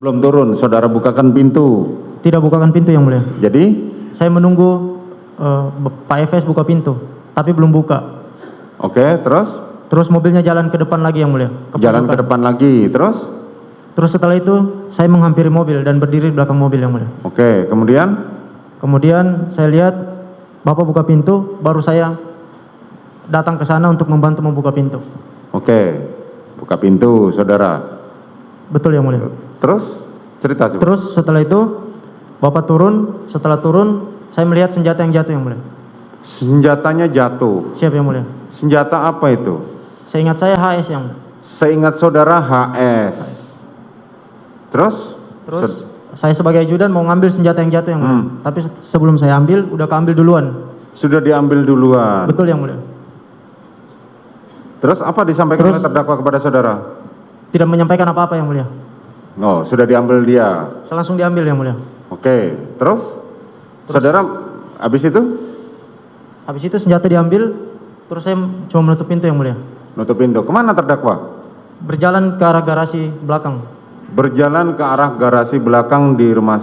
Belum turun, saudara bukakan pintu. Tidak bukakan pintu yang mulia. Jadi, Saya menunggu Pak Efes buka pintu, tapi belum buka. oke, terus? Terus mobilnya jalan ke depan lagi yang mulia. Jalan ke depan lagi, terus? Terus setelah itu saya menghampiri mobil dan berdiri di belakang mobil yang mulia. Oke, kemudian? Kemudian saya lihat Bapak buka pintu, baru saya datang ke sana untuk membantu membuka pintu. Oke, buka pintu, saudara. Betul yang mulia. Terus? Cerita coba. Terus setelah itu Bapak turun, setelah turun saya melihat senjata yang jatuh yang mulia. Senjatanya jatuh. Siap yang mulia. Senjata apa itu? Seingat saya HS yang. Seingat saudara HS. Terus? Terus saya sebagai ajudan mau ngambil senjata yang jatuh yang mulia. Tapi sebelum saya ambil, udah keambil duluan. Sudah diambil duluan. Betul yang mulia. Terus apa disampaikan oleh terdakwa kepada saudara? Tidak menyampaikan apa-apa yang mulia. Oh, sudah diambil dia. Saya langsung diambil yang mulia. Oke, terus? Saudara, habis itu? Habis itu senjata diambil, terus saya cuma menutup pintu yang mulia. Nutup pintu. Kemana terdakwa? Berjalan ke arah garasi belakang. Berjalan ke arah garasi belakang di rumah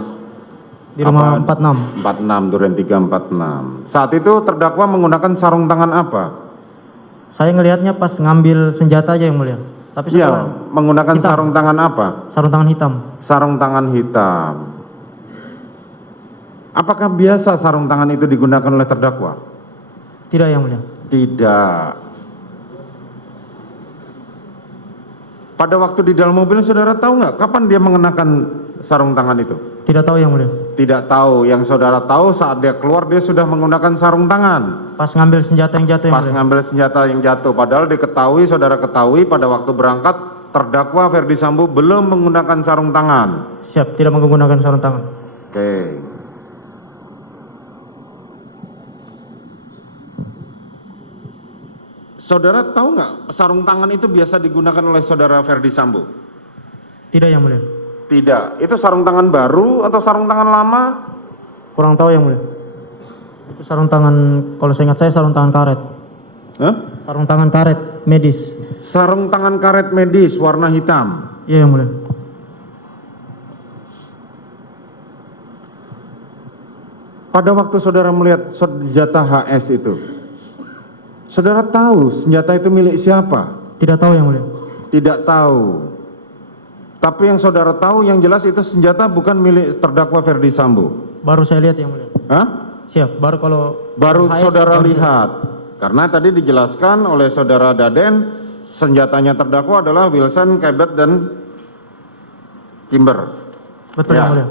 Di rumah 46. 46, Duren 346. Saat itu terdakwa menggunakan sarung tangan apa? Saya ngelihatnya pas ngambil senjata aja yang mulia. Tapi Iya, setelah menggunakan hitam. sarung tangan apa? Sarung tangan hitam. Sarung tangan hitam. Apakah biasa sarung tangan itu digunakan oleh terdakwa? Tidak yang mulia. Tidak. Pada waktu di dalam mobil saudara tahu nggak kapan dia mengenakan sarung tangan itu? Tidak tahu yang mulia. Tidak tahu. Yang saudara tahu saat dia keluar dia sudah menggunakan sarung tangan. Pas ngambil senjata yang jatuh yang Pas mulia. ngambil senjata yang jatuh. Padahal diketahui, saudara ketahui pada waktu berangkat terdakwa Ferdi Sambo belum menggunakan sarung tangan. Siap, tidak menggunakan sarung tangan. Oke. Saudara tahu nggak sarung tangan itu biasa digunakan oleh saudara Ferdi Sambo? Tidak yang mulia. Tidak. Itu sarung tangan baru atau sarung tangan lama? Kurang tahu yang mulia. Itu sarung tangan, kalau saya ingat saya sarung tangan karet. Hah? Sarung tangan karet medis. Sarung tangan karet medis warna hitam. Iya yang mulia. Pada waktu saudara melihat senjata HS itu, saudara tahu senjata itu milik siapa? Tidak tahu yang mulia. Tidak tahu. Tapi yang saudara tahu yang jelas itu senjata bukan milik terdakwa Ferdi Sambo. Baru saya lihat yang mulia. Hah? Siap, baru kalau Baru HS, saudara baru saya- lihat. Karena tadi dijelaskan oleh saudara Daden, senjatanya terdakwa adalah Wilson, Cabot, dan Kimber. Betul Ya. yang mulia.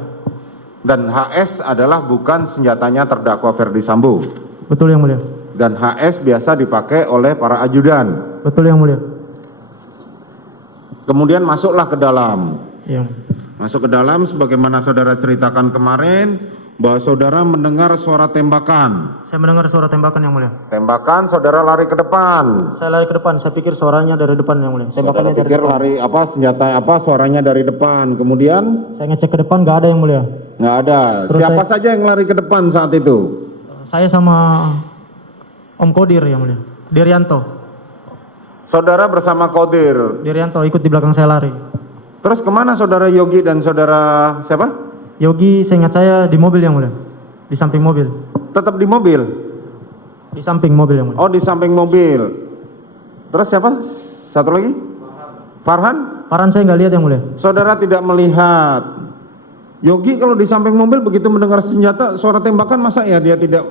Dan HS adalah bukan senjatanya terdakwa Ferdi Sambo. Betul yang mulia. Dan HS biasa dipakai oleh para ajudan. Betul yang mulia. Kemudian masuklah ke dalam. Yang Masuk ke dalam sebagaimana saudara ceritakan kemarin bahwa saudara mendengar suara tembakan. saya mendengar suara tembakan yang mulia. Tembakan, saudara lari ke depan. Saya lari ke depan, saya pikir suaranya dari depan yang mulia. Saudara Tembakannya dari pikir depan. lari apa, senjata apa, suaranya dari depan. Kemudian Saya ngecek ke depan nggak ada yang mulia. nggak ada. Terus Siapa saja yang lari ke depan saat itu? Saya sama Om Kodir yang mulia. Dirianto. Saudara bersama Kodir. Dirianto ikut di belakang saya lari. Terus kemana saudara Yogi dan saudara siapa? Yogi seingat saya di mobil yang mulia. Di samping mobil. Tetap di mobil. Di samping mobil yang mulia. Oh, di samping mobil. Terus siapa? Satu lagi? Farhan? Farhan saya nggak lihat yang mulia. Saudara tidak melihat. Yogi kalau di samping mobil begitu mendengar senjata, suara tembakan, masa ya dia tidak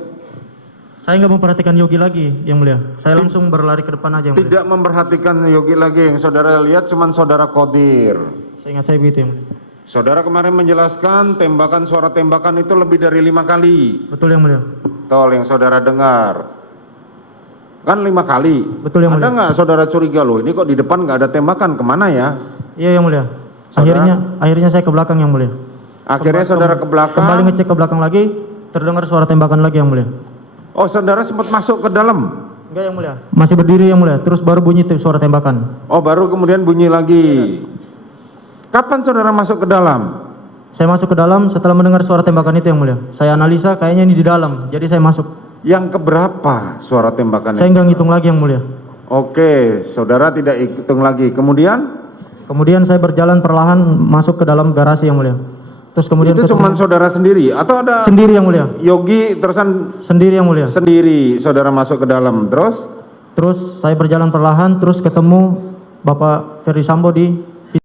Saya nggak memperhatikan Yogi lagi yang mulia. Saya langsung berlari ke depan aja yang mulia. tidak memperhatikan Yogi lagi. Yang saudara lihat cuma saudara Kodir. Saya ingat saya begitu yang mulia. Saudara kemarin menjelaskan tembakan, suara tembakan itu lebih dari 5 kali. Betul yang mulia. Betul yang saudara dengar. Kan 5 kali. Betul yang Ada mulia. nggak saudara curiga loh, ini kok di depan nggak ada tembakan, kemana ya? Iya yang mulia. Saudara? Akhirnya saya ke belakang yang mulia. Akhirnya saudara ke belakang. Kembali ngecek ke belakang lagi, terdengar suara tembakan lagi yang mulia. Oh, saudara sempat masuk ke dalam. Enggak yang mulia. Masih berdiri yang mulia. Terus baru bunyi tuh suara tembakan. Oh, baru kemudian bunyi lagi. Kapan saudara masuk ke dalam? Saya masuk ke dalam setelah mendengar suara tembakan itu yang mulia. Saya analisa kayaknya ini di dalam. Jadi saya masuk. Yang keberapa suara tembakan Saya itu? nggak ngitung lagi yang mulia. Oke, saudara tidak hitung lagi. Kemudian Kemudian saya berjalan perlahan masuk ke dalam garasi yang mulia. Terus kemudian Itu ketemu- cuma saudara sendiri atau ada sendiri yang mulia. Yogi terusan Sendiri yang mulia. sendiri saudara masuk ke dalam terus? Terus saya berjalan perlahan terus ketemu Bapak Ferry Sambo di